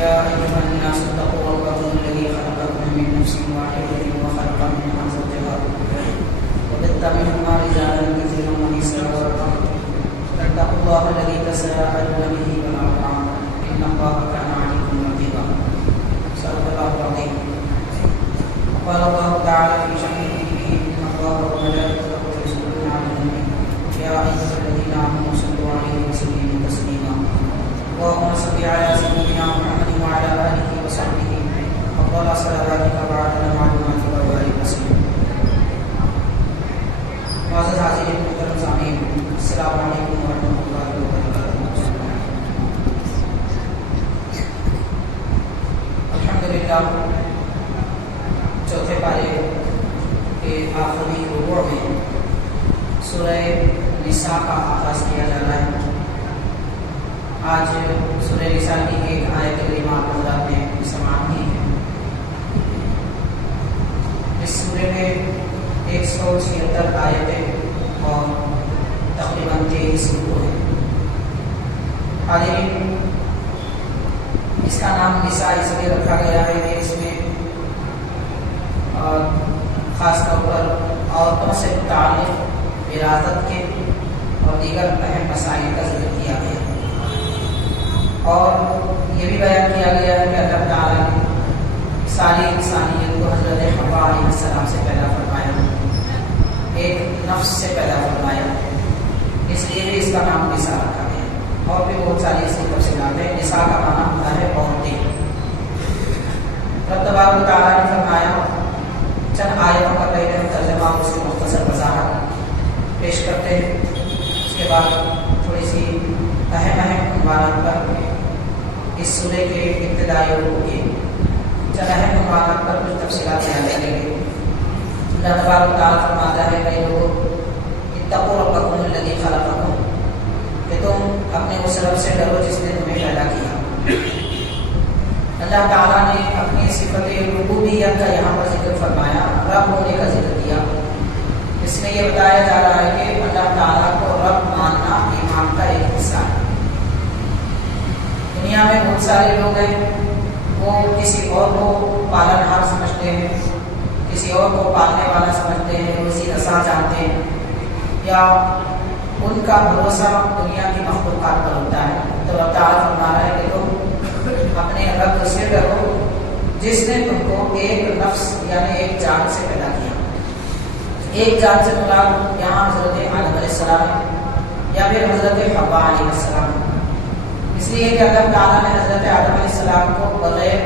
يا أيها الناس اتقوا ربكم الذي خلقكم من نفس واحدة وخلق منها زوجها وبث منهما رجالا كثيرا ونساء فاتقوا الله الذي تساءلون به والأرحام إن الله كان عليكم رقيبا. صدق الله العظيم. قال الله تعالى في شأن نبيه إن الله وملائكته يصلون على النبي يا أيها الذين آمنوا صلوا عليه وسلموا تسليما. اللهم صل على سيدنا محمد وعلى آله وصحبه أفضل صلواتك وعلى معلومات وبارك وسلم. معزز حاضرین محترم سامعین، السلام علیکم ورحمۃ اللہ وبرکاتہ. الحمدللہ چوتھے پارے کے آخری رکوع میں سورہ نساء کا آغاز کیا جا رہا ہے. آج سورہ نساء کی ایک آیت کریمہ حضرات نے سماعت کی ہے. اس سورے میں 176 آیتیں اور تقریباً 23 رکوع ہیں. حاضرین، اس کا نام نساء اس لیے رکھا گیا ہے کہ اس میں خاص طور پر عورتوں سے متعلق وراثت کے اور دیگر اہم مسائل کا ذکر کیا گیا اور یہ بھی بیان کیا گیا ہے کہ اللہ تعالیٰ نے ساری انسانیت کو حضرت حوا علیہ السلام سے پیدا فرمایا، ایک نفس سے پیدا فرمایا، اس لیے بھی اس کا نام نساء رکھا گیا. اور بھی بہت ساری اس کی تفصیلات ہیں. نساء کا معنی ہوتا ہے عورتیں. رب تبارک و تعالیٰ نے فرمایا، چند آیتوں کا پہلے ہم ترجمہ اور اس کی مختصر وضاحت پیش کرتے ہیں، اس کے بعد تھوڑی سی اہم عنوانات پر اس سورے کے ابتدائی رکوع کے چند اہم عنوانات پر کچھ تفصیلات بیان کریں گے. اللہ تبارک و تعالیٰ فرماتا ہے کہ لوگوں اتقوا ربکم الذی خلقکم، کہ تم اپنے اس رب سے ڈرو جس نے تمہیں پیدا کیا. اللہ تعالیٰ نے اپنی صفت ربوبیت کا یہاں پر ذکر فرمایا، رب ہونے کا ذکر کیا. اس میں یہ بتایا جا رہا ہے کہ اللہ تعالیٰ کو رب ماننا ایمان کا ایک حصہ ہے. دنیا میں بہت سارے لوگ ہیں، وہ کسی اور کو پالن ہار سمجھتے ہیں، کسی اور کو پالنے والا سمجھتے ہیں، روزی رساں جانتے ہیں، یا ان کا بھروسہ دنیا کی مخلوقات پر ہوتا ہے. تو اللہ تعالیٰ فرما رہا ہے کہ تم اپنے رب سے ڈرو جس نے تم کو ایک نفس یعنی ایک جان سے پیدا کیا. ایک جان سے مراد یہاں حضرت آدم علیہ السلام یا پھر حضرت حوا علیہ السلام، اس لیے کہ اللہ تعالیٰ نے حضرت آدم علیہ السلام کو بغیر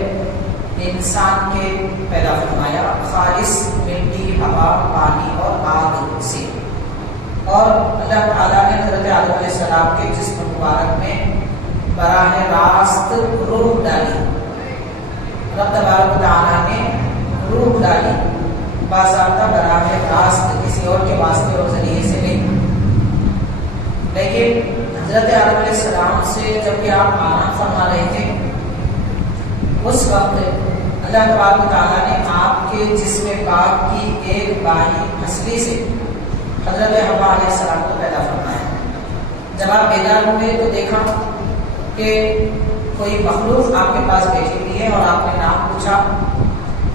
انسان کے پیدا فرمایا، خالص مٹی، ہوا، پانی اور آگ سے. اور اللہ تعالیٰ نے حضرت آدم علیہ السلام کے جسم مبارک میں براہ راست روح ڈالی. رب تبارک و تعالیٰ نے روح ڈالی باضابطہ براہ راست، کسی اور کے واسطے اور ذریعے سے نہیں. لیکن حضرت آدم علیہ السلام سے جب کہ آپ آنا فرما رہے تھے، اس وقت اللہ تبارک و تعالیٰ نے آپ کے جسم پاک کی ایک باہی ہستی سے حضرت حوا علیہ السلام کو پیدا فرمایا. جب آپ بیدار ہوئے تو دیکھا کہ کوئی مخلوق آپ کے پاس بیٹھی ہوئی ہے اور آپ نے نام پوچھا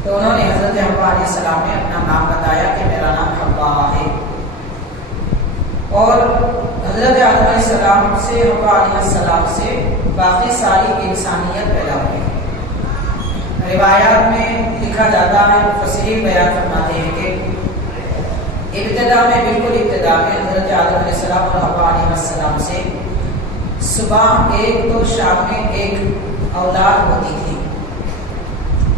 تو انہوں نے حضرت حوا علیہ السلام نے اپنا نام بتایا کہ میرا نام حوا ہے. اور حضرت آدم علیہ السلام سے حوا علیہ السلام سے باقی ساری انسانیت پیدا ہوئی. روایات میں لکھا جاتا ہے، مفسرین بیان فرماتے ہیں کہ ابتدا میں، بالکل ابتدا میں حضرت آدم علیہ السلام اور حوا علیہ السلام سے صبح ایک تو شام میں ایک اولاد ہوتی تھی.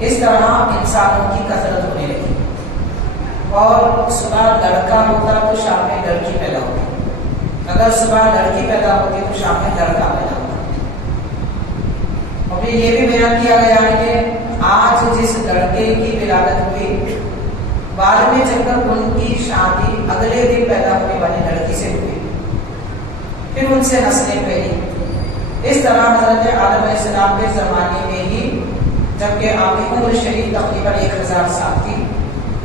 اس طرح انسانوں کی کثرت ہونے لگی اور صبح لڑکا ہوتا تو شام میں لڑکی پیدا ہوتی. اگر صبح لڑکی پیدا ہوتی تو شام میں لڑکا پیدا ہوتا. اور پھر یہ بھی بیان کیا گیا ہے کہ آج جس لڑکے کی ولادت ہوئی، بعد میں جب تک ان کی شادی اگلے دن پیدا ہونے والی لڑکی سے ہوئی، پھر ان سے نسلیں پھیلی. اس طرح حضرت آدم علیہ السلام کے زمانے میں ہی، جبکہ آپ کی عمر شریف تقریباً 1000 سال تھی،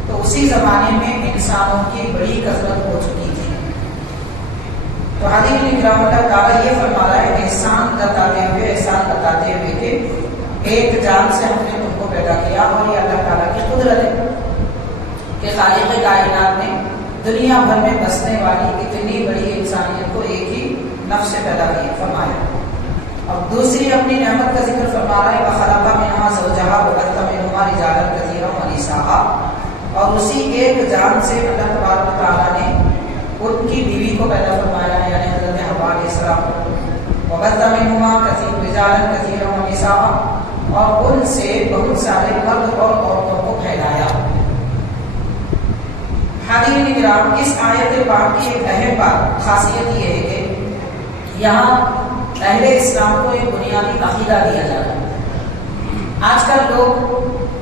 تو اسی زمانے میں انسانوں کی بڑی کثرت ہو چکی تھی. تو حضرت اکرام اللہ تعالیٰ یہ فرما رہا ہے احسان بتاتے ہوئے کہ ایک جان سے ہم نے تم کو پیدا کیا، اور یہ اللہ تعالیٰ کی قدرت ہے کہ خالق کائنات نے دنیا بھر میں بسنے والی اتنی بڑی انسانیت کو ایک ہی نفس سے پیدا کیا فرمایا۔ اور دوسری اپنی نعمت کا ذکر فرما رہا ہے وَخَلَقَ مِنْهَا زَوْجَهَا وَبَثَّ مِنْهُمَا رِجَالًا كَثِيرًا وَنِسَاءً، اور اسی ایک جان سے اللہ تبارک و تعالیٰ نے ان کی بیوی کو پیدا فرمایا ہے، یعنی حضرت حوا علیہ السلام کو، وَبَثَّ مِنْهُمَا رِجَالًا كَثِيرًا وَنِسَاءً، اور ان سے بہت سارے مرد اور عورتوں کو پھیلایا۔ حاضرین کرام، اس آیت پاک کی ایک اہم بات خاصیت یہ ہے کہ یہاں اہل اسلام کو ایک بنیادی عقیدہ دیا جا رہا ہے۔ آج کل لوگ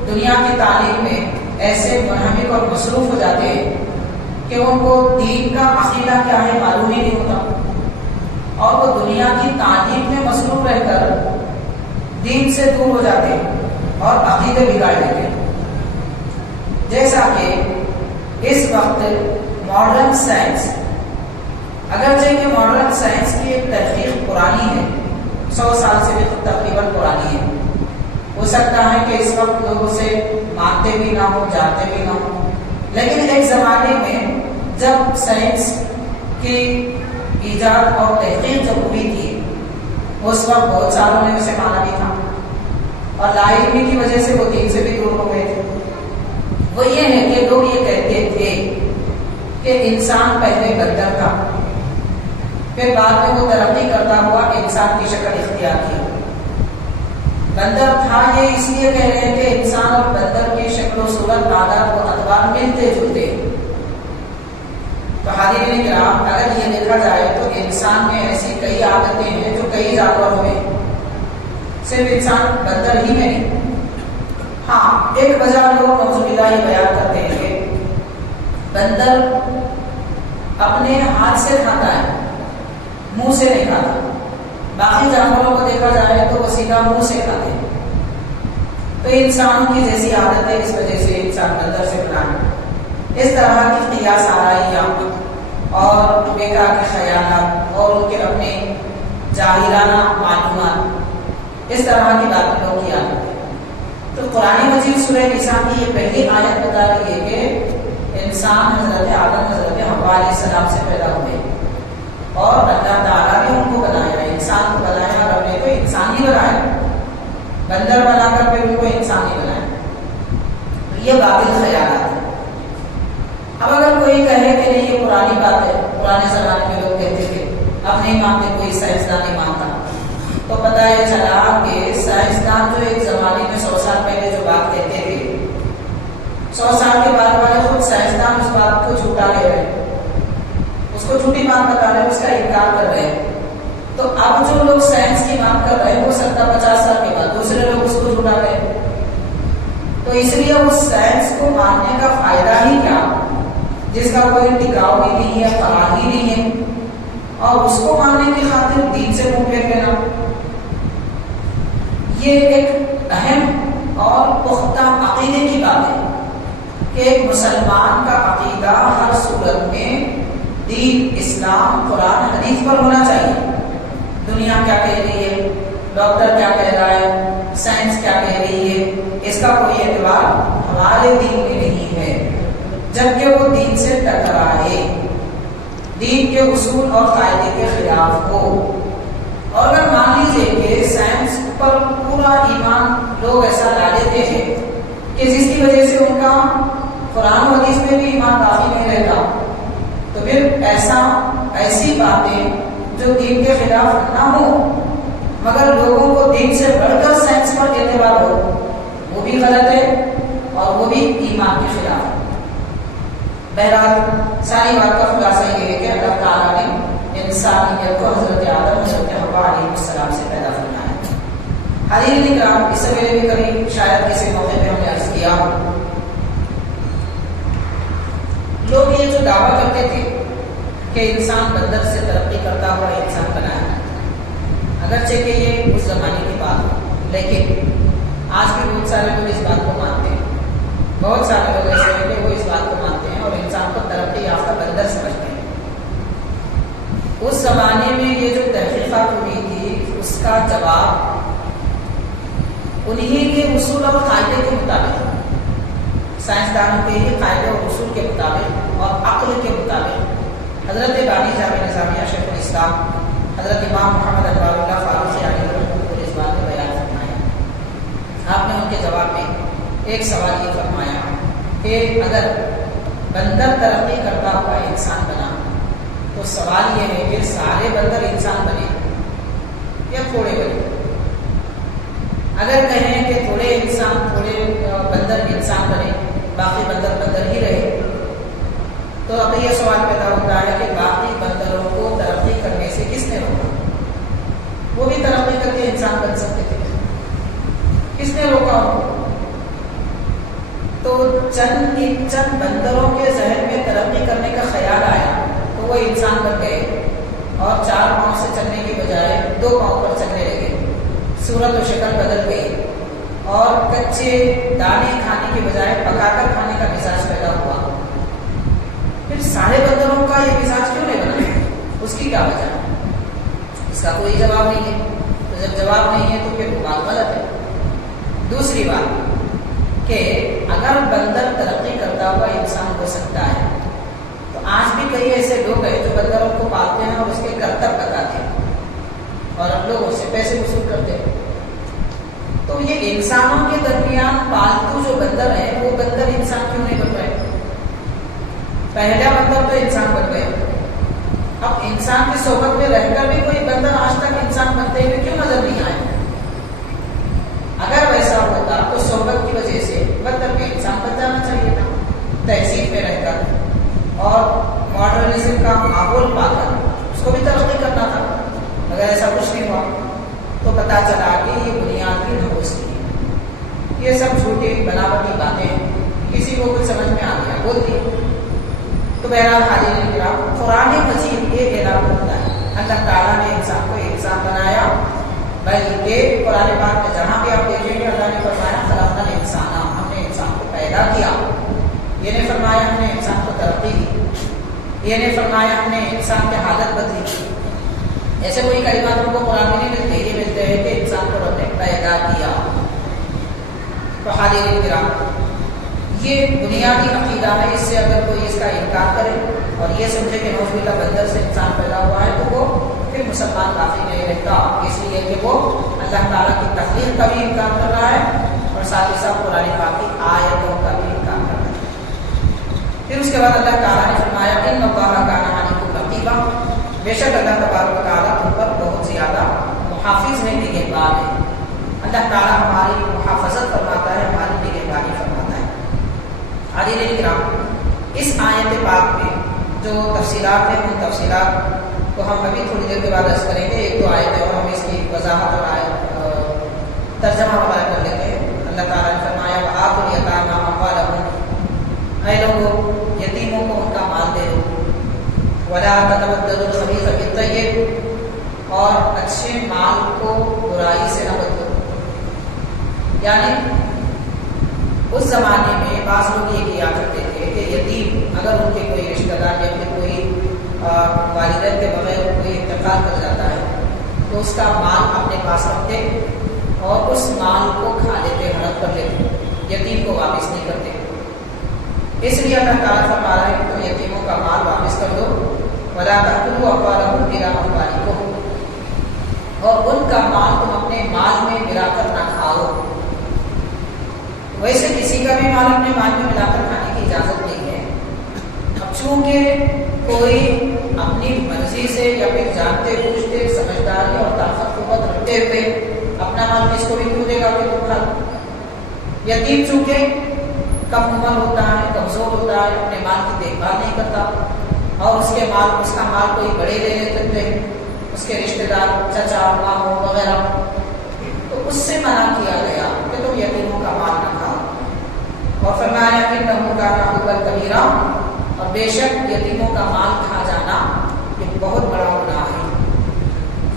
دنیا کی تعلیم میں ایسے منہمک اور مصروف ہو جاتے ہیں کہ ان کو دین کا عقیدہ کیا ہے معلوم ہی نہیں ہوتا، اور وہ دنیا کی تعلیم میں مصروف رہ کر دین سے دور ہو جاتے ہیں اور عقیدے بگاڑ دیتے ہیں۔ جیسا کہ اس وقت ماڈرن سائنس، اگرچہ کہ ماڈرن سائنس کی ایک تحقیق پرانی ہے، 100 سال سے بھی تقریباً پرانی ہے، ہو سکتا ہے کہ اس وقت لوگ اسے مانتے بھی نہ ہوں، جانتے بھی نہ ہوں، لیکن ایک زمانے میں جب سائنس کی ایجاد اور تحقیق جب ہوئی تھی اس وقت بہت ساروں نے اسے مانا بھی تھا، اور لا علمی کی وجہ سے وہ دین سے بھی دور ہو گئے تھے۔ وہ یہ ہے کہ لوگ یہ کہتے تھے کہ انسان پہلے بندر تھا، پھر بعد میں وہ ترقی کرتا ہوا انسان کی شکل اختیار کی۔ بندر تھا یہ اس لیے کہہ رہے ہیں کہ انسان اور بندر کی شکل و صورت، عادات و اطوار ملتے جلتے۔ تو حاضرین کرام، اگر یہ دیکھا جائے تو انسان میں ایسی کئی عادتیں ہیں جو کئی جانوروں میں، صرف انسان بندر ہی میں نہیں۔ ہاں، ایک وجہ لوگ نعوذ باللہ یہ بیان کرتے ہیں کہ بندر اپنے ہاتھ سے کھاتا ہے، منہ سے نہیں کھاتا۔ باقی جانوروں کو دیکھا جائے تو وہ سیدھا منہ سے کھاتے ہیں۔ تو انسانوں کی جیسی عادت ہے، اس وجہ سے انسان بندر سے بنا ہے۔ اس طرح کی قیاس آرائیاں اور بیکار کے خیالات اور ان کے اپنے جاہلانہ معلومات، اس طرح کی باتیں لوگ کی عادت ہے۔ تو قرآن مجید سورہ نساء کی یہ پہلی آیت بتا رہی ہے کہ انسان حضرت آدم حضرت حوا علیہ السلام سے پیدا ہوئے، اور اللہ تعالیٰ نے ان کو بنایا، انسان کو بنایا، اور اپنے کو انسان ہی بنایا، بندر بنا کر پھر ان کو انسان ہی بنایا۔ یہ باطل خیالات ہے۔ اب اگر کوئی کہے کہ نہیں یہ پرانی بات ہے، پرانے زمانے میں لوگ کہتے تھے، اب نہیں مانتے، کوئی سائنسدان نہیں مانتا، تو پتہ یہ چلا کہ سائنسدان جو ایک زمانے میں 100 سال پہلے جو بات کہتے تھے، 100 سال کے بعد والے خود سائنسدان اس بات کو جھوٹا لے رہے ہیں، اس کو جھوٹی بات بتا رہے ہیں، اس کا انکار کر رہے ہیں۔ تو اب جو لوگ سائنس کی بات کر رہے ہیں، ہو سکتا 50 سال کے بعد دوسرے لوگ اس کو جھوٹا کہیں۔ تو اس لیے اس سائنس کو ماننے کا فائدہ ہی کیا، جس کا کوئی ٹکاؤ بھی نہیں ہے، فلاح ہی نہیں ہے، اور اس کو ماننے کی خاطر دین سے منہ پھیر لینا۔ یہ ایک اہم اور پختہ عقیدے کی بات ہے کہ ایک مسلمان کا عقیدہ ہر صورت میں دین، اسلام، قرآن، حدیث پر ہونا چاہیے۔ دنیا کیا کہہ رہی ہے، ڈاکٹر کیا کہہ رہا ہے، سائنس کیا کہہ رہی ہے، اس کا کوئی اعتبار ہمارے دین میں نہیں ہے، جبکہ وہ دین سے ٹکرائے، دین کے اصول اور قاعدے کے خلاف ہو۔ اور اگر مان لیجیے کہ سائنس پر پورا ایمان لوگ ایسا لا لیتے ہیں کہ جس کی وجہ سے ان کا قرآن و حدیث میں بھی ایمان باقی نہیں رہتا، تو پھر ایسی باتیں جو دین کے خلاف نہ ہو مگر لوگوں کو دین سے بڑھ کر سائنس پر اعتبار ہو، وہ بھی غلط ہے اور وہ بھی ایمان کے خلاف ہے۔ بہرحال ساری بات کا خلاصہ یہ ہے کہ اللہ تعالیٰ نے انسانیت کو حضرت آدم حضرت حوا علیہ السلام سے پیدا فرمایا۔ حاضرین کرام، اس سے پہلے بھی کبھی شاید کسی موقع پہ ہم نے عرض کیا، لوگ یہ جو دعویٰ کرتے تھے کہ انسان بندر سے ترقی کرتا ہوا انسان بنایا، اگرچہ کہ یہ اس زمانے کی بات ہو، لیکن آج بھی بہت سارے لوگ اس بات کو مانتے ہیں۔ بہت سارے لوگ ایسے ہیں کہ وہ اس بات کو مانتے ہیں اور انسان کو ترقی یافتہ بندر سمجھتے ہیں۔ اس زمانے میں یہ جو تحقیقات ہوئی تھی، اس کا جواب انہی کے اصول اور قاعدے کے مطابق، سائنسدانوں کے ہی قاعدے اور اصول کے مطابق اور عقل کے مطابق حضرت بانی جامع نظامیہ شیخ الاسلام حضرت امام محمد انوار اللہ فاروقی علیہ رضوان نے بیان فرمایا۔ آپ نے ان کے جواب میں ایک سوال یہ فرمایا کہ اگر بندر ترقی کرتا ہوا انسان بنا تو سوال یہ ہے کہ سارے بندر انسان بنے یا تھوڑے بنے؟ اگر کہیں کہ تھوڑے بندر انسان بنے، باقی بندر ہی رہے، تو اب یہ سوال پیدا ہوتا ہے کہ باقی بندروں کو ترقی کرنے سے کس نے روکا؟ وہ بھی ترقی کر کے انسان بن سکتے تھے، کس نے روکا ان کو؟ تو چند بندروں کے ذہن میں ترقی کرنے کا خیال آیا تو وہ انسان بن گئے اور 4 پاؤں سے چلنے کے بجائے 2 پاؤں پر چلنے لگے، صورت و شکل بدل گئی اور کچے دانے کھانے کے بجائے پکا کر کھانے کا مزاج پیدا ہوا۔ پھر سارے بندروں کا یہ مزاج کیوں نہیں بنا؟ اس کی کیا وجہ ہے؟ اس کا کوئی جواب نہیں ہے۔ تو جب جواب نہیں ہے تو پھر وہ بات غلط ہے۔ دوسری بات کہ اگر بندر ترقی کرتا ہوا انسان ہو سکتا ہے تو آج بھی کئی ایسے لوگ ہیں جو بندروں کو پالتے ہیں اور اس کے کرتب بتاتے ہیں اور ہم لوگ اس سے پیسے وصول کرتے ہیں۔ تو یہ انسانوں کے درمیان پالتو جو بندر ہیں وہ بندر انسان کیوں نہیں بن رہے؟ پہلا بندر تو انسان بن گئے، اب انسان کی صحبت میں رہ کر بھی کوئی بندر آج تک انسان بنتے ہوئے کیوں نظر نہیں آئے؟ اگر ویسا ہوتا تو صحبت کی وجہ سے بندر بھی انسان بن جانا چاہیے تھا، تہذیب میں رہ کر اور ماڈرنزم کا ماحول پا کر اس کو بھی ترقی کرنا تھا۔ اگر ایسا کچھ نہیں ہوا تو پتہ چلا کہ یہ بنیاد کی نحوس کی ہے، یہ سب جھوٹی بناوٹی باتیں، کسی کو کچھ سمجھ میں آ گیا بول دی۔ تو بہرحال حاضرین کرام، قرآن مجید یہ اعلان کرتا ہے اللہ تعالیٰ نے انسان کو انسان بنایا، بلکہ قرآن پاک میں جہاں بھی آپ دیکھیں گے اللہ نے فرمایا خلقنا الانسان، ہم نے انسان کو پیدا کیا۔ یہ نہیں فرمایا ہم نے انسان کو ترقی دی، یہ نہیں فرمایا ہم نے انسان کی حالت بدلی۔ ایسے کوئی کلمات ہم کو قرآن میں نہیں ملتے، یہ ملتے ہیں کہ انسان کو رب نے پیدا کیا۔ تو حاضرین کرام، یہ بنیادی عقیدہ ہے، اس سے اگر کوئی اس کا انکار کرے اور یہ سمجھے کہ نوز باللہ بندر سے انسان پیدا ہوا ہے تو وہ پھر مسلمان کافی نہیں رہتا، اس لیے کہ وہ اللہ تعالیٰ کی تخلیق کا بھی انکار کر رہا ہے اور ساتھ ہی ساتھ قرآن پاک کی آیتوں کا بھی انکار کر رہا ہے۔ پھر اس کے بعد اللہ تعالیٰ نے فرمایا ان اللہ کان علیکم رقیبا، بے شک اللہ تبارک و تعالیٰ تم پر بہت زیادہ محافظ ہے، نگہبان ہے۔ اللہ تعالیٰ ہماری محافظت فرماتا ہے، ہماری نگہبانی فرماتا ہے۔ حاضرین کرام، اس آیت پاک میں جو تفصیلات ہیں ان تفصیلات تو ہم ابھی تھوڑی دیر کے بعد عرض کریں گے، 1-2 آیتیں اور ہم اس کی وضاحت اور ترجمہ وغیرہ کر لیتے ہیں۔ اللہ تعالیٰ نے فرمایا وآتوا الیتامی اموالہم، اے لوگوں یتیموں کو ان کا مال دے دو، ولا تتبدلوا الخبیث بالطیب، اور اچھے مال کو برائی سے نہ بدلو۔ یعنی اس زمانے میں بعض لوگ یہ کیا کرتے تھے کہ یتیم اگر ان کے کوئی رشتہ دار یا پھر کوئی والدین کے بغیر کوئی انتقال کر جاتا ہے تو اس کا مال اپنے پاس رکھتے اور اس مال کو کھا لیتے، ہڑپ کر لیتے، یتیم کو واپس نہیں کرتے۔ اس لیے اللہ تعالیٰ فرما رہا ہے کہ تم یتیموں کا مال واپس کر دو، ولا تأکلوا أموالهم إلى أموالكم، اور ان کا مال تم اپنے مال میں ملا کر نہ کھاؤ۔ ویسے کسی کا بھی مال اپنے مال میں ملا کر کھانے کی اجازت نہیں ہے، اب چونکہ کوئی اپنی مرضی سے یا پھر جانتے بوجھتے سمجھداری اور طاقت قوت رکھتے ہوئے اپنا مال کس کو بھی کیوں دے گا کہ تم کھا لو۔ یتیم چونکہ کم عمر ہوتا ہے، کمزور ہوتا ہے، اپنے مال کی دیکھ بھال نہیں کرتا اور اس کا مال کوئی بڑے لے لیتے ہیں، اس کے رشتہ دار چچا ماموں وغیرہ، تو اس سے منع کیا گیا کہ تم یتیموں کا مال نہ کھاؤ۔ اور فرمایا انہ کان حبا کبیرا، اور بے شک یتیموں کا مال کھا جانا یہ بہت بڑا گناہ ہے۔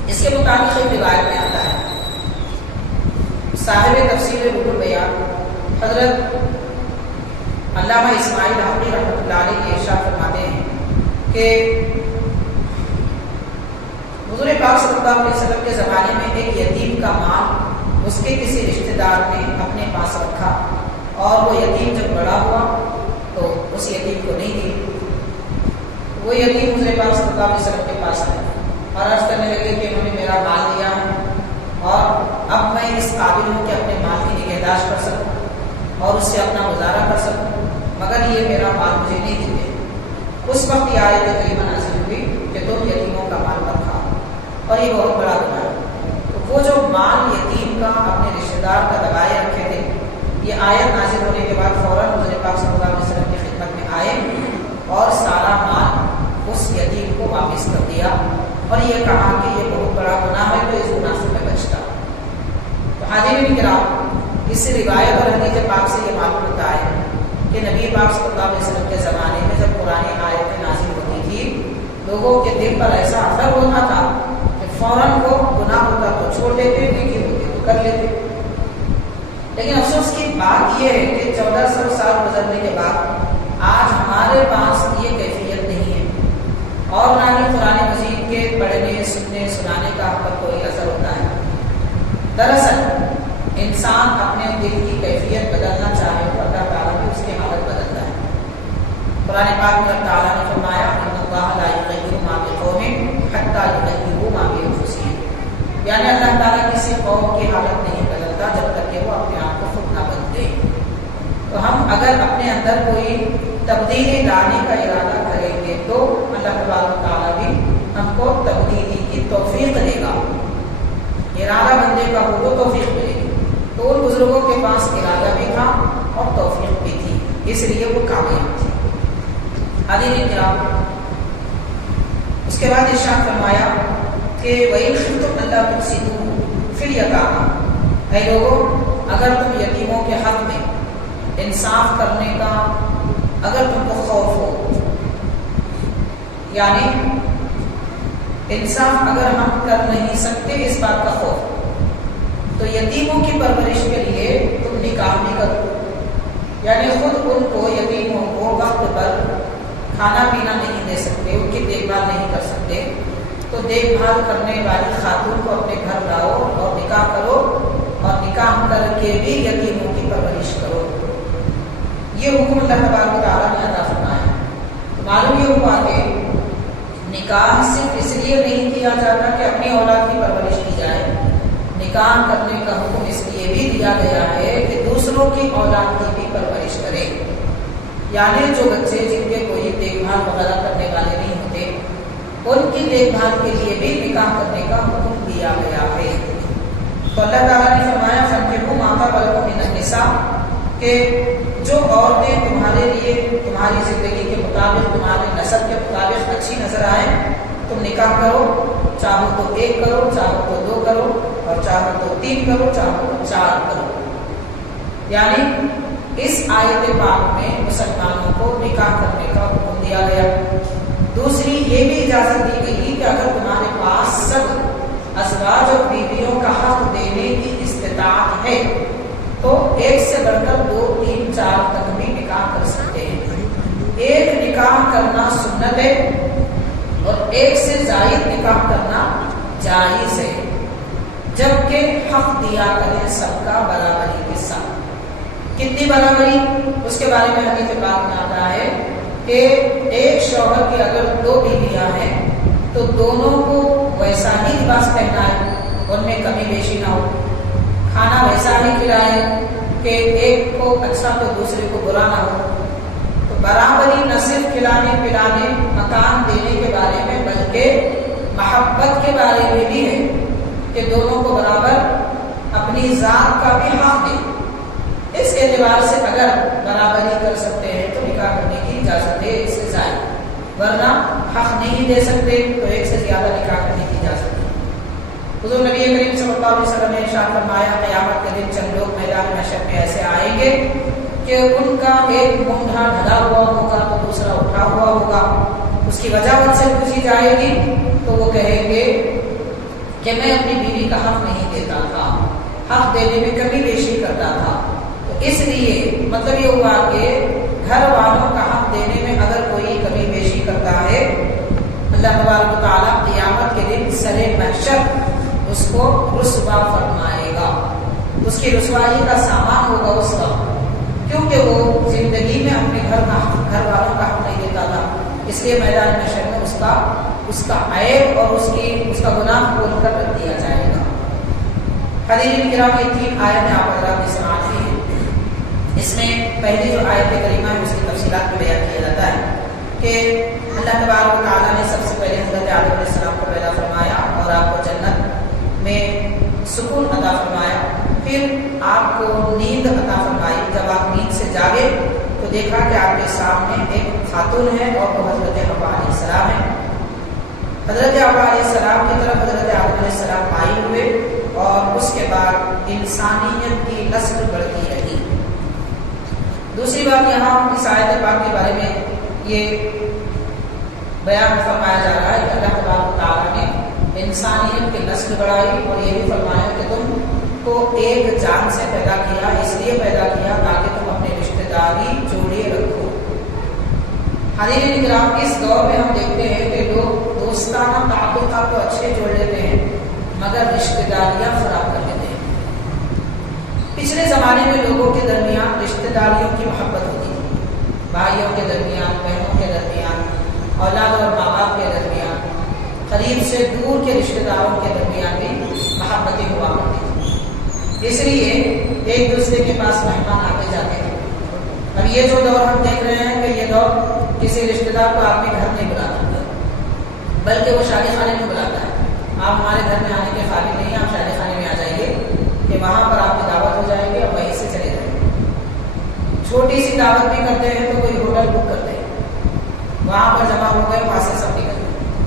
اس کے مطابق ایک روایت میں آتا ہے، صاحب تفسیر روح البیان حضرت علامہ اسماعیل حقی رحمۃ اللہ علیہ کی ارشاد فرماتے ہیں کہ حضور پاک صلی اللہ علیہ وسلم کے زمانے میں ایک یتیم کا مال اس کے کسی رشتہ دار نے اپنے پاس رکھا اور وہ یتیم جب بڑا ہوا تو اس یتیم کو نہیں دی۔ وہ یتیم حضور پاک صلی اللہ علیہ وسلم کے پاس آئے اور عرض کرنے لگے کہ انہوں نے میرا مال دیا اور اب میں اس قابل ہوں کہ اپنے مال کی نگہداشت کر سکوں اور اس سے اپنا گزارا کر سکوں، مگر یہ میرا مال مجھے نہیں دیتے۔ اس وقت یہ آیت کریمہ نازل ہوئی کہ تم یتیموں کا مال مت کھاؤ، اور یہ بہت بڑا گناہ ہے۔ تو وہ جو مال یتیم کا اپنے رشتہ دار کا دبائے رکھے تھے، یہ آیت نازل ہونے کے بعد فوراً حضور پاک صلی اللہ علیہ وسلم کی خدمت میں آئے اور سارا مال اس یتیم کو واپس کر دیا اور یہ کہا کہ یہ بہت بڑا گناہ ہے، تو اس گناہ سے میں بچتا۔ تو حاضرین کرام، اس روایت اور حدیث پاک سے یہ معلوم ہوتا ہے کہ نبی پاک صلی اللہ علیہ وسلم کے زمانے میں جب قرآن آیتیں نازل ہوتی تھی، لوگوں کے دل پر ایسا اثر ہوتا تھا کہ فوراً کو گناہ ہوتا تو چھوڑ دیتے، نیکی ہوتی تو کر لیتے۔ لیکن افسوس کی بات یہ ہے کہ 1400 سال گزرنے کے بعد آج ہمارے پاس یہ کیفیت نہیں ہے، اور نہ ہی قرآن مجید کے پڑھنے سننے سنانے کا ہم پر کوئی اثر ہوتا ہے۔ دراصل انسان اپنے دل کی کیفیت بدلنا چاہے تو اللہ تعالیٰ بھی اس کی حالت بدلتا ہے۔ قرآن پاک میں اللہ تعالیٰ نے فرمایا ان اللہ لا یغیر ما بقوم حتی یغیروا ما بانفسہم، یعنی اللہ تعالیٰ کسی قوم کی حالت نہیں بدلتا جب تک کہ وہ اپنے آپ کو خود نہ بدلے۔ تو ہم اگر اپنے اندر کوئی تبدیلی لانے کا ارادہ کریں گے تو اللہ تبارک تعالیٰ بھی ہم کو تبدیلی کی توفیق دے گا۔ ارادہ بندے کا ہو تو توفیق ملے گی۔ تو ان بزرگوں کے پاس ارادہ بھی تھا اور توفیق بھی تھی، اس لیے وہ کامیاب تھے۔ حاضرین کرام، اس کے بعد ارشاد فرمایا کہ وَإِن خِفْتُمْ أَلَّا تُفْسِدُوا فِي الْيَتَامَىٰ، اے لوگوں اگر تم یتیموں کے حق میں انصاف کرنے کا اگر تم کو خوف ہو، یعنی انصاف اگر ہم کر نہیں سکتے اس بات کا خوف، تو یتیموں کی پرورش کے لیے تم نکاح بھی کرو، یعنی خود ان کو یتیموں کو وقت پر کھانا پینا نہیں دے سکتے، ان کی دیکھ بھال نہیں کر سکتے، تو دیکھ بھال کرنے والی خاتون کو اپنے گھر لاؤ اور نکاح کرو، اور نکاح کر کے بھی یتیموں کی پرورش کرو۔ یہ حکم اللہ تبارک تعالیٰ نے عطا فرمایا۔ معلوم یہ ہوا کہ نکاح صرف اس لیے نہیں کیا جاتا کہ اپنی اولاد کی پرورش کی جائے، نکاح کرنے کا حکم اس لیے بھی دیا گیا ہے کہ دوسروں کی اولاد کی بھی پرورش کرے، یعنی جو بچے جن کے کوئی دیکھ بھال وغیرہ کرنے والے نہیں ہوتے، ان کی دیکھ بھال کے لیے بھی نکاح کرنے کا حکم دیا گیا ہے۔ تو اللہ تعالیٰ نے فرمایا فَانكِحُوا مَا طَابَ لَكُم مِّنَ النِّسَاءِ، کہ جو عورتیں تمہارے لیے تمہاری زندگی کے مطابق تمہارے نسب کے مطابق اچھی نظر آئیں تم نکاح کرو، چاہو تو 1 کرو، چاہو تو 2 کرو، اور چاہو تو 3 کرو، چاہو تو 4 کرو۔ یعنی اس آیت پاک میں مسلمانوں کو نکاح کرنے کا حکم دیا گیا۔ دوسری یہ بھی اجازت دی گئی کہ اگر تمہارے پاس سب ازواج اور بیویوں کا حق دینے کی استطاعت ہے تو 1 سے بڑھ کر 2، 3، 4 تک بھی نکاح کر سکتے ہیں۔ 1 نکاح کرنا سنت ہے اور 1 سے زائد نکاح کرنا جائز ہے، جبکہ حق دیا کریں سب کا برابری کے ساتھ۔ کتنی برابری؟ اس کے بارے میں حدیث پاک میں آتا ہے کہ ایک شوہر کی اگر 2 بیویاں ہیں تو دونوں کو ویسا ہی لباس پہنائے، ان میں کمی بیشی نہ ہو، کھانا ویسا ہی کھلائے کہ ایک کو اچھا تو دوسرے کو برا نہ ہو۔ تو برابری نہ صرف کھلانے پلانے مکان دینے کے بارے میں بلکہ محبت کے بارے میں بھی ہے کہ دونوں کو برابر اپنی ذات کا بھی حق دے۔ اس اعتبار سے اگر برابری کر سکتے ہیں تو نکاح کرنے کی اجازت ہے 1 سے زائد، ورنہ حق نہیں دے سکتے تو 1 سے زیادہ نکاح کرنے کی اجازت ہے۔ حضور نبی کریم صلی اللہ علیہ وسلم نے ارشاد فرمایا قیامت کے دن چند لوگ میدان محشر میں ایسے آئیں گے کہ ان کا ایک مونڈھا ڈھلا ہوا ہوگا تو دوسرا اٹھا ہوا ہوگا، اس کی وجہ ان سے پوچھی جائے گی تو وہ کہیں گے کہ میں اپنی بیوی کا حق نہیں دیتا تھا، حق دینے میں کمی بیشی کرتا تھا۔ تو اس لیے مطلب یہ ہوا کہ گھر والوں کا حق دینے میں اگر کوئی کمی بیشی کرتا ہے، اللہ تبارک و تعالیٰ قیامت کے دن سر محشر اس کو رسوا فرمائے گا۔ اس کی رسوائی کا سامان ہوگا اس کا، کیونکہ وہ زندگی میں اپنے گھر والوں کا حق نہیں دیتا تھا، اس لیے میدان محشر میں اس کا عیب اور اس کا گناہ کھول کر رکھ دیا جائے گا۔ حضرین کرام، یہ 3 آیتیں آپ حضرات نے سماعت کی ہیں۔ اس میں پہلی جو آیت کریمہ ہے اس کی تفصیلات میں بیان کیا جاتا ہے کہ اللہ تبارک و تعالیٰ نے سب سے پہلے حضرت آدم علیہ السلام کو پیدا فرمایا اور آپ کو جنت میں سکون عطا فرمایا، پھر آپ کو نیند عطا فرمائی۔ جب آپ نیند سے جاگے تو دیکھا کہ آپ کے سامنے ایک خاتون ہے اور وہ حضرت حوا علیہ السلام ہے۔ حضرت حوا علیہ السلام کی طرف حضرت آدم علیہ السلام مائل ہوئے اور اس کے بعد انسانیت کی نسل بڑھتی رہی۔ دوسری بات یہاں اس آیت پاک کے بارے میں یہ بیان فرمایا جا رہا ہے کہ اللہ تبارک و تعالیٰ نے انسانیت کی نسل بڑھائی اور یہ بھی فرمایا کہ تم کو ایک جان سے پیدا کیا، اس لیے پیدا کیا تاکہ تم اپنے رشتہ داری جوڑے رکھو۔ حضرین کرام، اس دور میں ہم دیکھتے ہیں کہ لوگ دوستانہ تعلقات تو اچھے جوڑ لیتے ہیں مگر رشتہ داریاں خراب کر دیتے ہیں۔ پچھلے زمانے میں لوگوں کے درمیان رشتہ داریوں کی محبت ہوتی تھی، بھائیوں کے درمیان، بہنوں کے درمیان، اولاد اور ماں باپ کے درمیان، قریب سے دور کے رشتہ داروں کے درمیان بھی محبتیں ہوا کرتی تھی، اس لیے ایک دوسرے کے پاس مہمان آتے جاتے ہیں۔ اب یہ جو دور ہم دیکھ رہے ہیں کہ یہ دور کسی رشتہ دار کو آپ کے گھر نہیں بلاتا بلکہ وہ شادی خانے میں بلاتا ہے۔ آپ ہمارے گھر میں آنے کے قابل نہیں ہیں، آپ شادی خانے میں آ جائیے کہ وہاں پر آپ کی دعوت ہو جائے گی اور وہیں سے چلے جائیں گے۔ چھوٹی سی دعوت بھی کرتے ہیں تو کوئی ہوٹل بک کرتے ہیں، وہاں پر جمع ہو گئے، وہاں سے سب نکل گئے،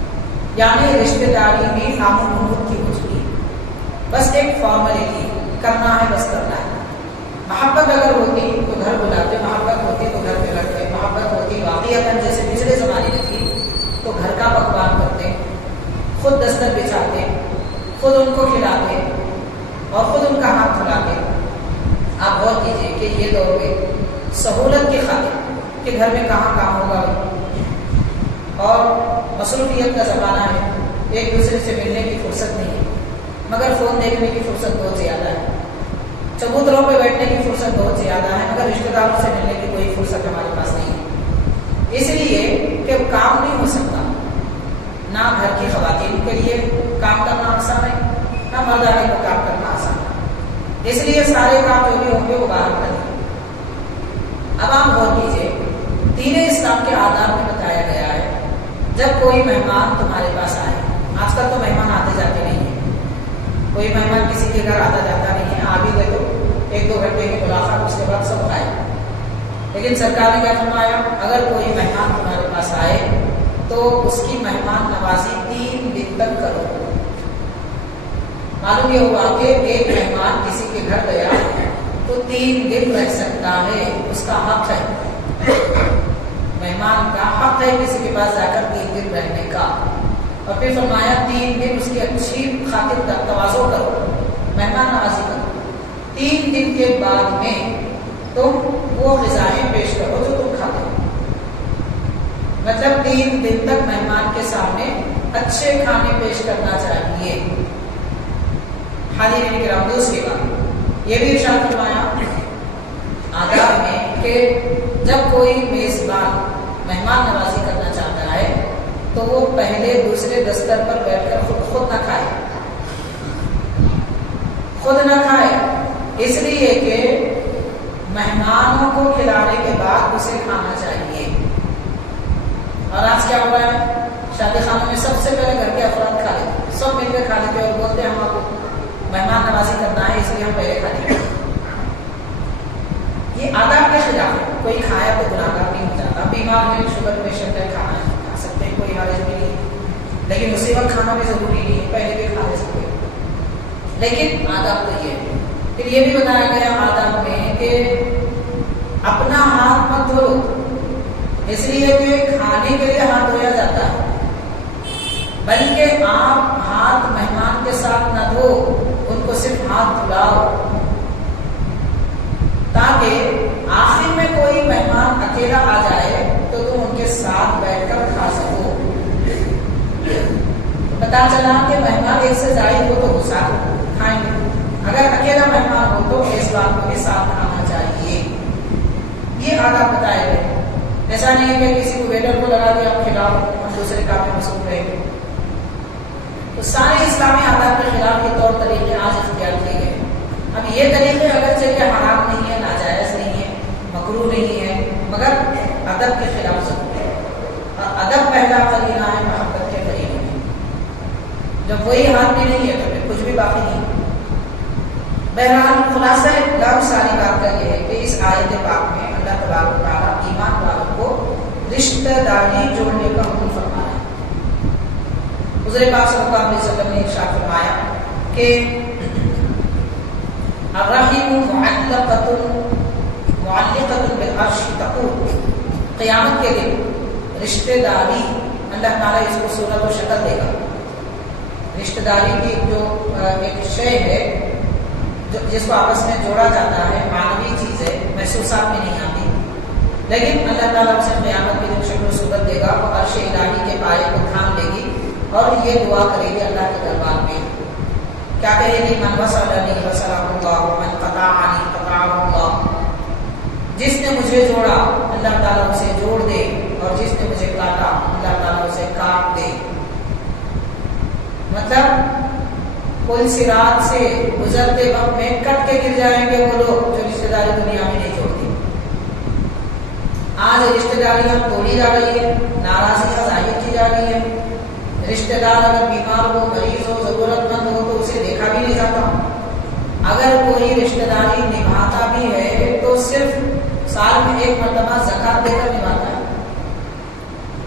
یعنی رشتہ داری بھی نام و نمود کی ہو چکی ہے، بس ایک فارمیلٹی کرنا ہے، بس کرنا ہے۔ محبت اگر ہوتی تو گھر بلاتے، محبت ہوتی تو گھر پہ رکھتے، محبت ہوتی واقعیتاً جیسے پچھلے زمانے میں تھی تو گھر کا پکوان کرتے، خود دستر بچھاتے، خود ان کو کھلاتے اور خود ان کا ہاتھ دھلاتے۔ آپ غور کیجیے کہ یہ دور پہ سہولت کی خاطر کہ گھر میں کہاں کام ہوگا اور مصروفیت کا زمانہ ہے، ایک دوسرے سے ملنے کی فرصت نہیں ہے، مگر فون دیکھنے کی فرصت بہت زیادہ ہے، چبوتروں پہ بیٹھنے کی فرصت بہت زیادہ ہے، مگر رشتہ داروں سے ملنے کی کوئی فرصت ہمارے پاس نہیں ہے، اس لیے کہ کام نہیں ہو سکتا۔ نہ گھر کی خواتین کے لیے کام کرنا آسان ہے، نہ مردانے کو کام کرنا آسان ہے، اس لیے سارے کام جو بھی ہوں گے وہ باہر کر دیں۔ اب آپ غور کیجیے، دین اسلام کے آداب میں بتایا گیا ہے جب کوئی مہمان تمہارے پاس آئے، آج کل تو مہمان آتے جاتے نہیں ہیں، کوئی مہمان کسی کے گھر آتا جاتا نہیں ہے، آ بھی دے تو 1-2 گھنٹے کی ملاقات، اس کے بعد سب کھائے۔ لیکن سرکار نے کیا فرمایا، اگر کوئی مہمان تمہارے پاس آئے تو اس کی مہمان نوازی 3 دن تک کرو۔ معلوم یہ ہوا کہ ایک مہمان کسی کے گھر گیا تو 3 دن رہ سکتا ہے، اس کا حق ہے، مہمان کا حق ہے کسی کے پاس جا کر 3 دن رہنے کا۔ اور پھر فرمایا 3 دن اس کی اچھی خاطر تواضع کرو، مہمان نوازی کرو، 3 دن کے بعد میں تم وہ غذائیں پیش کرو جو تم کھاتے ہو، مطلب 3 دن تک مہمان کے سامنے اچھے کھانے پیش کرنا چاہیے۔ حاضرین کرام، دوسری بات یہ بھی ارشاد فرمایا آداب میں کہ جب کوئی میزبان مہمان نوازی کرنا چاہتا ہے تو وہ پہلے دوسرے دستر پر بیٹھ کر خود نہ کھائے، خود نہ کھائے، اس لیے کہ مہمانوں کو کھلانے کے بعد اسے کھانا چاہیے۔ اور آج کیا ہو رہا ہے، شادی خانوں میں سب سے پہلے گھر کے افراد کھا لیتے، سب مل کر کھا لیتے اور بولتے ہیں ہم آپ کو مہمان نوازی کرنا ہے اس لیے ہم پہلے کھا لیں۔ یہ آداب کے خلاف ہے، کوئی کھایا تو گناہگار نہیں ہو جاتا۔ بیمار ہے، شوگر پیشنٹ ہے، کھانا ہے، کھا سکتے ہیں، کوئی حرج بھی نہیں، لیکن اسی وقت کھانا بھی ضروری نہیں ہے، پہلے بھی کھا لے سکتے ہیں، لیکن آداب تو یہ ہے۔ پھر یہ بھی بتایا گیا آداب میں کہ اپنا ہاتھ مت دھو، اس لیے کہ کھانے کے لیے ہاتھ دھویا جاتا ہے، بلکہ آپ ہاتھ مہمان کے ساتھ نہ دھو، ان کو صرف ہاتھ دھلاؤ تاکہ آخر میں کوئی مہمان اکیلا آ جائے تو تم ان کے ساتھ بیٹھ کر کھا سکو۔ پتا چلا کہ مہمان ایک سے زائد ہو تو ساتھ کھائیں گے، اگر اکیلا مہمان ہو تو اس بات کو بھی ساتھ آنا چاہیے. یہ آداب بتائے گئے. ایسا نہیں ہے کہ کسی کو ویٹر کو لگا دیا آپ کھلاؤ ہم دوسرے کام میں مصروف رہیں گے. تو سارے اسلامی آداب کے خلاف یہ طور طریقے آج اختیار کیے گئے. اب یہ طریقے اگرچہ کہ حرام نہیں ہے، ناجائز نہیں ہے، مکروہ نہیں ہے، مگر ادب کے خلاف ضرور ہے. اور ادب پہلا قرینہ ہے محبت کے قرینے میں. جب وہی ہاتھ میں نہیں ہے تو پھر کچھ بھی باقی نہیں. بہرحال خلاصہ لب ساری بات کا یہ ہے کہ اس آیت پاک میں اللہ تبارک و تعالیٰ ایمان والوں کو رشتہ داری جوڑنے کا حکم فرما رہا ہے. حضور پاک صلی اللہ علیہ وسلم نے ارشاد فرمایا کہ الرحم معلقۃ بالعرش تقول، قیامت کے دن رشتہ داری اللہ تعالیٰ اس کو صورت و شکل دے گا. رشتہ داری کی جو ایک شے ہے جس کو آپس میں جوڑا جاتا ہے، معنوی چیز ہے، محسوسات میں نہیں آتی، لیکن اللہ تعالیٰ اسے قیامت کے دن شکل و صورت دے گا. وہ عرش الہی کے پائے کو تھام لے گی اور یہ دعا کرے گی اللہ کے دربار میں. کیا کہے گی؟ من وصلنی وصلہ اللہ، من قطعنی قطعہ اللہ. جس نے مجھے جوڑا اللہ تعالیٰ اسے جوڑ دے، اور جس نے مجھے کاٹا اللہ تعالیٰ اسے کاٹ دے. مطلب پل صراط سے گزرتے وقت میں کٹ کے گر جائیں گے وہ لوگ جو رشتہ داری دنیا میں نہیں چھوڑتی. آج رشتہ داریاں توڑی جا رہی ہے، ناراضیاں ظاہر کی جا رہی ہے. رشتہ دار اگر بیمار ہو، مریض ہو، ضرورت مند ہو تو اسے دیکھا بھی نہیں جاتا. اگر کوئی رشتہ داری نبھاتا بھی ہے تو صرف سال میں ایک مرتبہ زکوٰۃ دے کر نبھاتا ہے.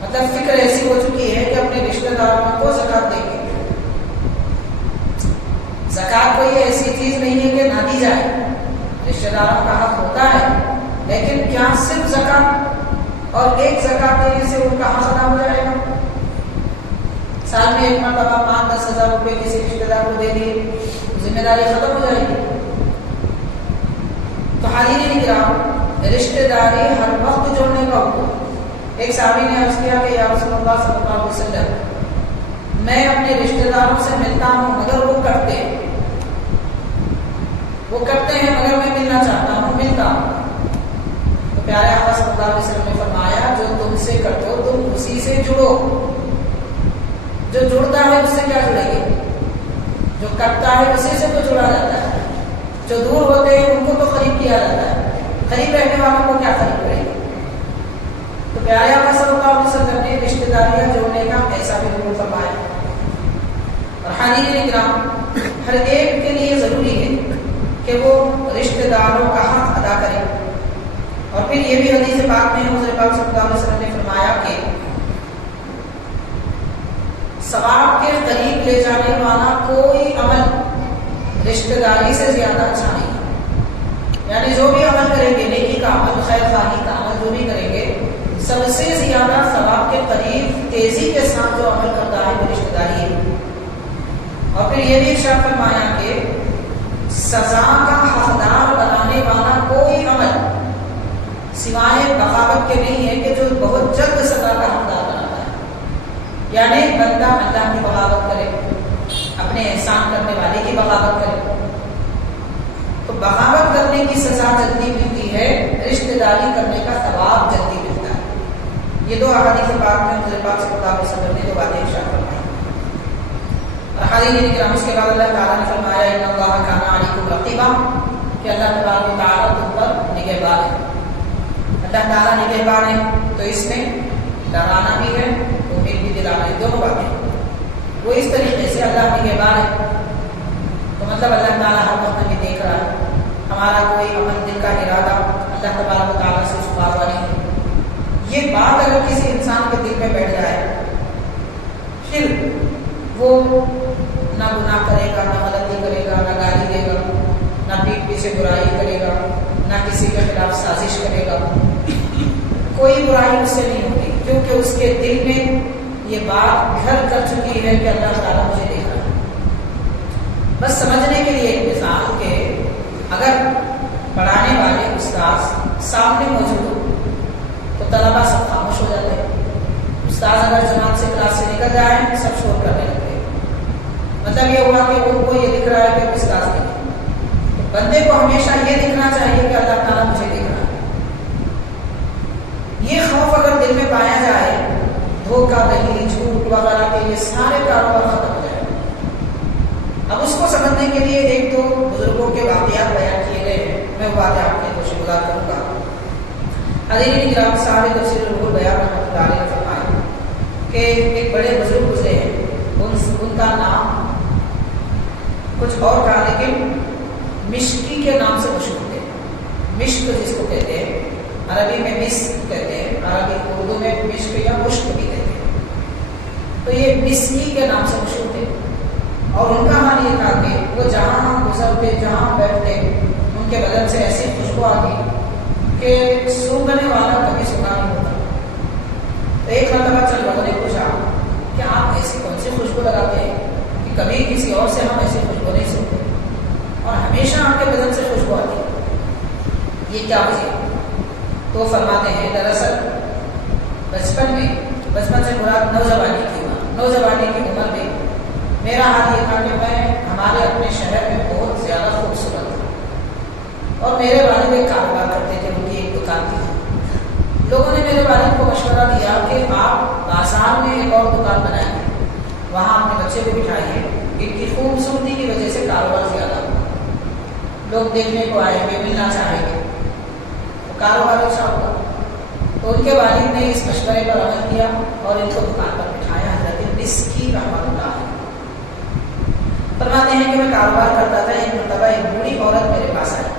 مطلب فکر ایسی ہو چکی ہے کہ اپنے رشتہ داروں کو زکوٰۃ دیں گے. زکوٰۃ کوئی ایسی چیز نہیں ہے کہ نہ دی جائے، رشتہ داروں کا حق ہوتا ہے، لیکن کیا صرف زکوٰۃ اور ایک زکوٰۃ دینے سے ان کا حق ادا ہو جائے گا؟ سال میں ایک مرتبہ 5-10 ہزار روپے کسی رشتہ دار کو دے دیے، ذمہ داری ختم ہو جائے گی. تو حاضرین کرام، رشتہ داری ہر وقت جوڑنے کا حکم. ایک صحابی نے عرض کیا کہ یا رسول اللہ صلی اللہ علیہ وسلم، میں اپنے رشتہ داروں سے ملتا ہوں مگر وہ کرتے ہیں مگر میں ملنا چاہتا ہوں، ملتا ہوں. تو پیارے آقا صلی اللہ علیہ وسلم نے فرمایا جو تم سے کرتے ہو تم اسی سے جڑو. جو جڑتا ہے اس سے کیا جڑے گی؟ جو کرتا ہے اسی سے تو جڑا جاتا ہے. جو دور ہوتے ہیں ان کو تو قریب کیا جاتا ہے، قریب رہنے والوں کو کیا قریب کرے گی؟ تو پیارے آقا صلی اللہ علیہ وسلم نے رشتہ داریاں جوڑنے کا ایسا بھی حکم فرمایا. اور حاضرین کرام، ہر ایک کے لیے ضروری ہے کہ وہ رشتہ داروں کا حق ادا کرے. اور پھر یہ بھی حدیث پاک میں حضور پاک صلی اللہ علیہ وسلم نے فرمایا کہ ثواب کے قریب لے جانے والا کوئی عمل رشتہ داری سے زیادہ اچھا نہیں ہے. یعنی جو بھی عمل کریں گے، نیکی کا عمل، خیر خواہی کا عمل جو بھی کریں گے، سب سے زیادہ ثواب کے قریب تیزی کے ساتھ جو عمل کرتا ہے وہ رشتہ داری ہے. اور پھر یہ بھی ارشاد فرمایا کہ سزا کا حقدار بنانے والا کوئی عمل سوائے بغاوت کے نہیں ہے کہ جو بہت جلد سزا کا حقدار بناتا ہے. یعنی بندہ اللہ کی بغاوت کرے، اپنے احسان کرنے والے کی بغاوت کرے تو بغاوت کرنے کی سزا جلدی ملتی ہے، رشتہ داری کرنے کا ثواب جلدی ملتا ہے. یہ دو احادیث پاک میں حضور پاک صلی اللہ علیہ وسلم نے دو باتیں ارشاد فرمائی. حاضرین کرام، اس کے بعد اللہ تعالیٰ نے فرمایا ان اللہ کان علیکم رقیبا، کہ اللہ تبارک و تعالیٰ تم پر نگہبان ہے. اللہ تعالیٰ نگہبان ہے تو اس میں ڈرانا بھی ہے، امید بھی دلانا ہے، دونوں باتیں. وہ اس طریقے سے اللہ نگہبان ہے تو مطلب اللہ تعالیٰ ہر وقت ہمیں دیکھ رہا ہے. ہمارا کوئی عمل، دل کا ارادہ اللہ تبارک و تعالیٰ سے چھپا نہیں ہے. یہ بات اگر کسی انسان کے دل میں بیٹھ جائے پھر وہ نہ گناہ کرے گا، نہ غلطی کرے گا، نہ گالی دے گا، نہ پیٹھ پیچھے برائی کرے گا، نہ کسی کے خلاف سازش کرے گا. کوئی برائی اس سے نہیں ہوتی کیونکہ اس کے دل میں یہ بات گھر کر چکی ہے کہ اللہ تعالیٰ مجھے دیکھ رہا ہے. بس سمجھنے کے لیے ایک مثال کہ اگر پڑھانے والے استاد سامنے موجود ہو تو طلبا سب خاموش ہو جاتے ہیں. استاد اگر جماعت سے کلاس سے نکل جائے سب شور کرنے لگتے ہیں. مطلب یہ ہوا کہ ان کو یہ دکھ رہا ہے کہ استاد نہیں. تو بندے بندے کو ہمیشہ یہ دکھنا چاہیے کہ اللہ تعالیٰ مجھے دیکھ رہا ہے. یہ خوف اگر دل میں پایا جائے، دھوکہ دہی، جھوٹ وغیرہ کے یہ سارے کاروبار ختم ہو جائے. اب اس کو سمجھنے کے لیے ایک دو بزرگوں کے واقعات بیان کیے گئے ہیں، میں وہ باتیں آپ کے خوش گزار کروں گا. حضرین کرام، صاحب تفسیر الروح البیان رحمۃ اللہ علیہ نے فرمایا کہ ایک بڑے بزرگ گزرے ہیں، ان کا نام کچھ اور تھا لیکن مشکی کے نام سے مشہور تھے. مشک جس کو کہتے ہیں، عربی میں مسک کہتے ہیں، عربی اردو میں مشک یا مشک بھی کہتے ہیں. تو یہ مسکی کے نام سے مشہور تھے. اور ان کا حال یہ تھا کہ وہ جہاں گزرتے، جہاں بیٹھتے، ان کے بدن سے ایسی خوشبو آتی کہ سونگھنے والا کبھی سنا نہیں ہوتا. تو ایک مرتبہ چند لوگوں نے پوچھا کہ آپ ایسی کون سی خوشبو لگاتے ہیں کہ کبھی کسی اور سے ہم ایسی خوشبو نہیں سنتے اور ہمیشہ آپ کے بدن سے خوشبو آتی ہے، یہ کیا وجہ؟ تو فرماتے ہیں دراصل بچپن سے مراد نوجوانی کی عمر میں میرا حال یہ تھا کہ میں ہمارے اپنے شہر میں بہت زیادہ خوبصورت تھا اور میرے والد ایک کاروبار کرتے تھے، ان کی ایک دکان تھی. لوگوں نے میرے والد کو مشورہ دیا کہ آپ بازار میں ایک اور دکان بنائیں، وہاں اپنے بچے کو بٹھائیے، ان کی خوبصورتی کی وجہ سے کاروبار زیادہ ہو، لوگ دیکھنے کو آئیں گے، ملنا چاہیں گے، کاروبار اچھا ہوگا. تو ان کے والد نے اس مشورے پر عمل کیا اور ان کو دکان پر بٹھایا. حضرت مسکی رحمۃ اللہ علیہ فرماتے ہیں کہ میں کاروبار کرتا تھا. ایک مرتبہ ایک بوڑھی عورت میرے پاس آئی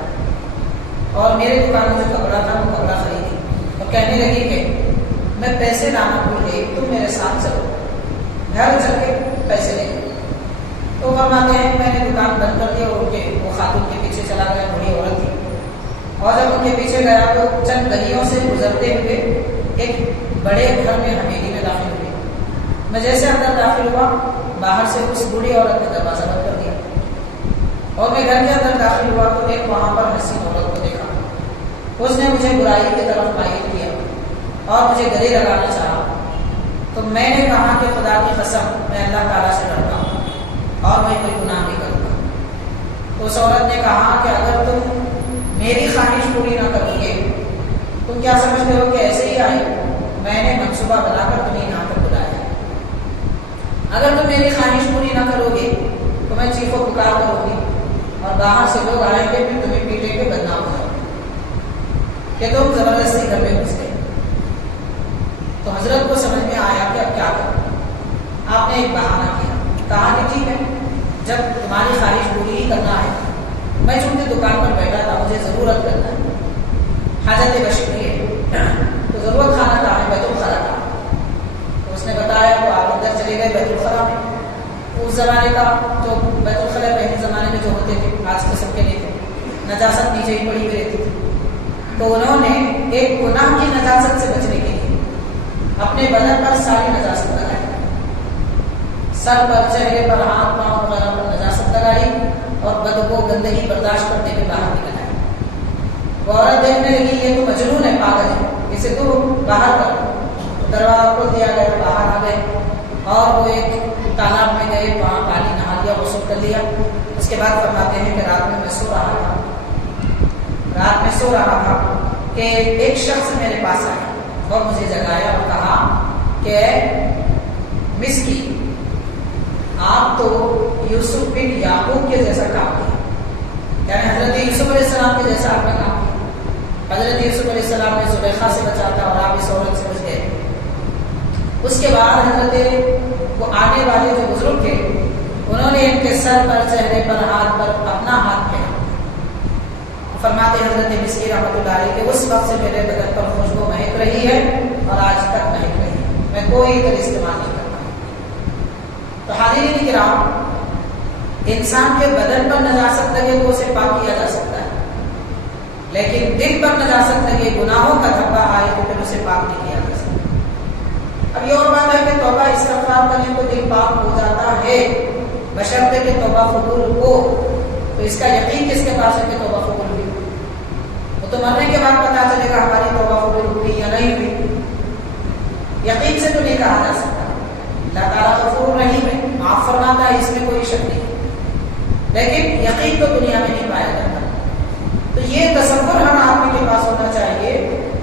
اور میرے دکان میں جو کپڑا تھا وہ کپڑا خریدی اور کہنے لگی کہ میں پیسے لانا بھول گئی، تم میرے ساتھ چلو، گھر چل کے پیسے لے. تو فرماتے ہیں میں نے دکان بند کر دیا اور وہ خاتون کے پیچھے چلا گیا. بوڑھی عورت تھی اور جب ان کے پیچھے گیا تو چند گلیوں سے گزرتے ہوئے ایک بڑے گھر میں حویلی میں داخل ہوئے. میں جیسے اندر داخل ہوا، باہر سے اس بوڑھی عورت نے دروازہ بند کر دیا اور میں گھر کے اندر داخل ہوا تو ایک وہاں پر حسین عورت کو دیکھا. اس نے مجھے برائی کی طرف مائل کیا اور مجھے گلے لگانا چاہا. تو میں نے کہا کہ خدا کی قسم میں اللہ تعالیٰ سے ڈرتا ہوں اور میں کوئی گناہ نہیں کروں گا. تو اس عورت نے کہا کہ اگر تم میری خواہش پوری نہ کرو گے، تم کیا سمجھتے ہو کہ ایسے ہی آئے؟ میں نے منصوبہ بنا کر تمہیں یہاں تک بلایا. اگر تم میری خواہش پوری نہ کرو گے تو میں چیخ و پکار کروں گی اور باہر سے لوگ آئیں گے، پھر تمہیں پیٹیں گے، بدنام ہو جاؤ کہ تم زبردستی گھر میں گھس گئے. تو حضرت کو سمجھ میں آیا کہ اب کیا کروں. آپ نے ایک بہانہ کیا، کہا کہ ٹھیک ہے، جب تمہاری خواہش پوری ہی کرنا ہے، میں چونکہ دکان پر بیٹھا تھا، مجھے ضرورت کرنا ہے، حاجت بشری ہے، تو ضرورت کھانا کہاں ہے؟ بیت الخلا کا. تو اس نے بتایا تو آپ اندر چلے گئے بیت الخلا میں. اس زمانے کا جو بیت الخلا پہلے زمانے میں جو ہوتے تھے، آج کے سب کے نہیں تھے، نجاست نیچے ہی پڑی ہوئی رہتی تھی. تو انہوں نے ایک گناہ کی نجاست سے بچنے کے لیے اپنے بدن پر ساری نجاست لگائی، سر پر، چہرے پر، ہاتھ پاؤں وغیرہ پر نجاست لگائی اور بدبو گندگی برداشت کرتے ہوئے باہر نکل آئے. وہ عورت دیکھنے لگی یہ تو مجنون ہے، پاگل ہے، اسے تو باہر کرو. دروازہ کھول دیا گیا، باہر آ گئے اور وہ ایک تالاب میں گئے، وہاں پانی نہا لیا، غسل کر لیا. اس کے بعد فرماتے ہیں کہ رات میں سو رہا تھا کہ ایک شخص میرے پاس آیا اور مجھے جگایا اور کہا کہ مسکی، آپ تو یوسف بن یعقوب کے جیسا کام کیا، یعنی حضرت یوسف علیہ السلام کے جیسا آپ نے کام کیا. حضرت یوسف علیہ السلام نے زلیخا سے بچا تھا اور آپ اس عورت سے بچ گئے. اس کے بعد حضرت وہ آنے والے جو بزرگ تھے انہوں نے ان کے سر پر، چہرے پر، ہاتھ پر اپنا ہاتھ پھیرا. فرماتے حضرت مسکی رحمۃ اللہ علیہ کہ اس وقت سے میرے بدن پر خوشبو مہک رہی ہے اور آج تک مہک رہی ہے، میں کوئی ادھر استعمال نہیں کرتا. تو حاضرین کرام، انسان کے بدن پر نجاست لگے تو اسے پاک کیا جا سکتا ہے، لیکن دل پر نجاست لگے، گناہوں کا دھبا آئے تو پھر اسے پاک نہیں کیا جا سکتا. اب یہ اور بات ہے کہ توبہ استغفار کرنے تو دل پاک ہو جاتا ہے، بشرطے کہ توبہ قبول ہو. تو اس کا یقین کس کے پاس ہے کہ توبہ قبول ہوئی؟ وہ تو مرنے کے بعد پتا چلے گا ہماری توبہ قبول ہوئی یا نہیں ہوئی. یقین سے تو نہیں کہا جا سکتا. اللہ تعالیٰ غفور رحیم ہے، معاف فرماتا ہے، اس میں کوئی شک نہیں، لیکن یقین تو دنیا میں نہیں پایا جاتا. یہ تصور ہر آدمی کے پاس ہونا چاہیے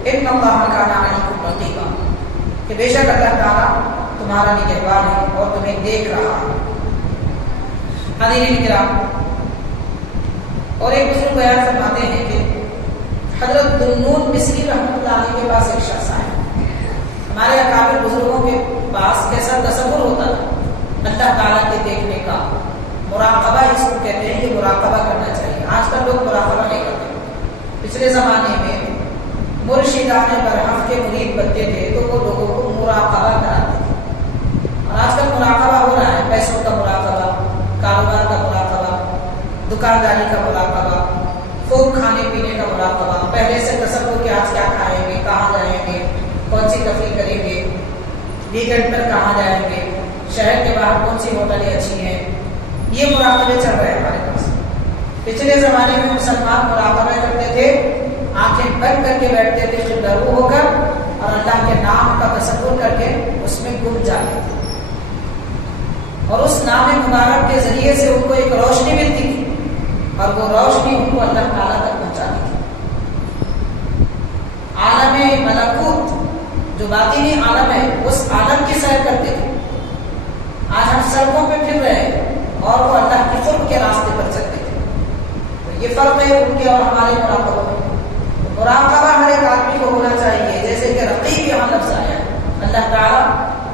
ان اللہ کان علیکم رقیبا، کہ بے شک اللہ تعالیٰ تمہارا نگہبان ہے اور تمہیں دیکھ رہا ہے۔ حاضرین کرام، اور ایک بزرگ بیان فرماتے ہیں کہ حضرت ذوالنون مصری رحمۃ اللہ علیہ کے پاس ایک شخص آیا۔ ہمارے اکابر بزرگوں کے پاس کیسا تصور ہوتا تھا اللہ تعالیٰ کے دیکھنے کا، مراقبہ اس کو کہتے ہیں، یہ مراقبہ کرنا چاہیے۔ آج کل لوگ مراقبہ نہیں کرتے۔ پچھلے زمانے میں مرشدان برحق کے مرید بنتے تھے تو وہ لوگوں کو مراقبہ کراتے تھے، اور آج کل مراقبہ ہو رہا ہے، پیسوں کا مراقبہ، کاروبار کا مراقبہ، دکانداری کا مراقبہ، خوب کھانے پینے کا مراقبہ، پہلے سے تصور کہ آج کیا کھائیں گے، کہاں جائیں گے، کون سی تفریح کریں گے، ویکینڈ پر کہاں جائیں گے، شہر کے باہر کون سی ہوٹلیں اچھی ہیں، یہ مراقبے چل رہے ہیں ہمارے پاس۔ پچھلے زمانے میں مسلمان مراقبہ کرتے تھے، آنکھیں بند کر کے بیٹھتے تھے قبلہ رو ہو کر، اور اللہ کے نام کا تصور کر کے اس میں گم جاتے تھے، اور اس نام مبارک کے ذریعے سے ان کو ایک روشنی ملتی تھی، اور وہ روشنی ان کو اللہ تعالیٰ تک پہنچاتی تھی۔ عالم ملکوت جو باطنی عالم ہے، اس عالم کی سیر کرتے تھے۔ آج ہم سڑکوں پہ پھر رہے ہیں اور وہ اللہ کے قرب کے راستے پر چلتے تھے، تو یہ فرق ہے ان کے اور ہمارے مراقبہ میں۔ مراقبہ ہر ایک آدمی کو ہونا چاہیے، جیسے کہ رقیب یہاں لفظ آیا ہے، اللہ تعالیٰ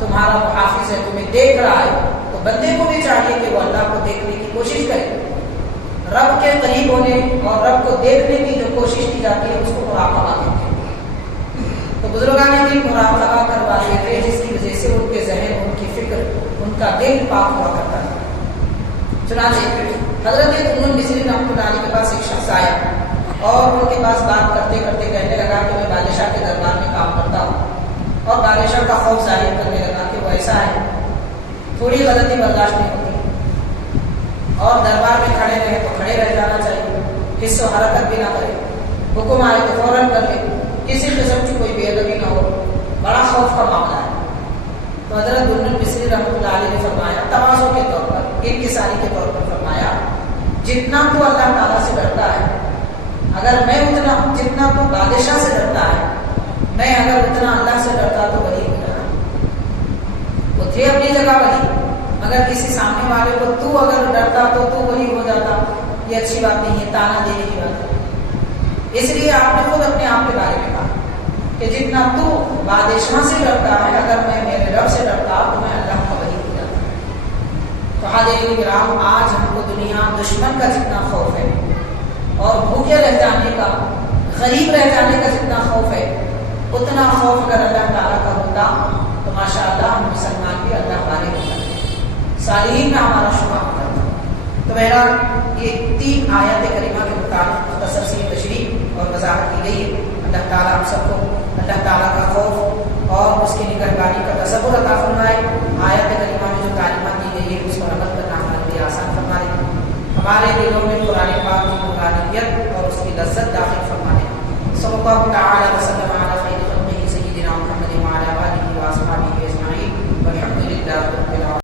تمہارا محافظ ہے، تمہیں دیکھ رہا ہے، تو بندے کو بھی چاہیے کہ وہ اللہ کو دیکھنے کی کوشش کرے۔ رب کے قریب ہونے اور رب کو دیکھنے کی جو کوشش کی جاتی ہے اس کو مراقبہ کہتے ہیں۔ تو بزرگان دین مراقبہ کرواتے تھے، جس کی وجہ سے ان کے ذہن، ان کی فکر، ان کا دل پاک ہوا کرتا تھا۔ چنانچہ حضرت ذوالنون مصری رحمۃ اللہ علیہ کے پاس ایک شخص آیا اور ان کے پاس بات کرتے کرتے کہنے لگا کہ میں بادشاہ کے دربار میں کام کرتا ہوں، اور بادشاہ کا خوف ظاہر کرنے لگا کہ وہ ایسا ہے، تھوڑی غلطی برداشت نہیں ہوتی، اور دربار میں کھڑے رہے تو کھڑے رہ جانا چاہیے، حص و حرکت بھی نہ کرے، حکم آئے تو فوراً کر لے، کسی قسم کی کوئی بے ادبی نہ ہو، بڑا خوف کا معاملہ ہے۔ تو حضرت ذوالنون مصری رحمۃ اللہ علیہ نے فرمایا، تواضع کے طور پر، انکساری کے طور پر فرمایا، جتنا تو اللہ تعالیٰ سے ڈرتا ہے، اگر میں جتنا تو بادشاہ سے ڈرتا ہے، میں اگر اتنا اللہ سے ڈرتا تو ولی ہو جانا۔ وہ تھے اپنی جگہ ولی، مگر کسی سامنے والے کو تو اگر ڈرتا تو ولی ہو جاتا، یہ اچھی بات نہیں ہے، تانا دینے کی بات ہے۔ اس لیے آپ نے خود اپنے آپ کے بارے میں کہا کہ جتنا تو بادشاہ سے ڈرتا ہے، اگر میں میرے رب سے ڈرتا تو میں اللہ کا ولی ہو جاتا۔ تو حاضرین کرام، آج ہم کو دنیا دشمن کا جتنا خوف ہے، اور بھوکے رہ جانے کا، غریب رہ جانے کا جتنا خوف ہے، اتنا خوف اگر اللہ تعالیٰ کا ہوتا تو ماشاءاللہ ہم مسلمان بھی اللہ والے ہو جاتے، صالحین میں ہمارا شمار ہوتا تھا۔ تو بہرحال یہ 3 آیات کریمہ کے مطابق مختصر سی تشریح اور وضاحت کی گئی ہے۔ اللہ تعالیٰ ہم سب کو اللہ تعالیٰ کا خوف اور اس کی نگہبانی کا تصور عطا فرمائے۔ آیات کریمہ میں جو تعلیمات دی گئی ہے اس پر عمل کرنا ہمارے لیے آسان فرما دے، ہمارے دلوں میں قرآن پاک کی نورانیت اور اس کی لذت داخل فرما دے۔ صلی اللہ تعالیٰ وسلم